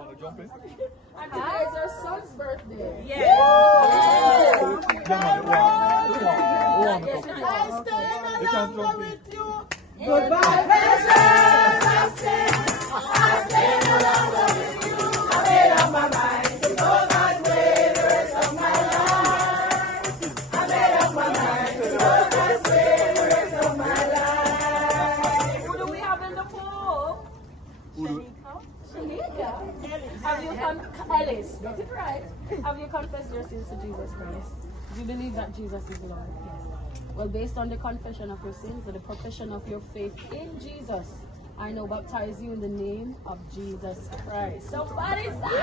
want to jump in? And today is our son's birthday. Yes. Yes. Goodbye, patience. I stay no longer with you. I made up my mind to go that way the rest of my life. I made up my mind to go that way the rest of my life. Who do we have in the pool? Shanika. Have you Ellis, get it right. Have you confessed your sins to Jesus Christ? Do you believe that Jesus is Lord? Yes. Well, based on the confession of your sins and the profession of your faith in Jesus, I now baptize you in the name of Jesus Christ. Somebody say,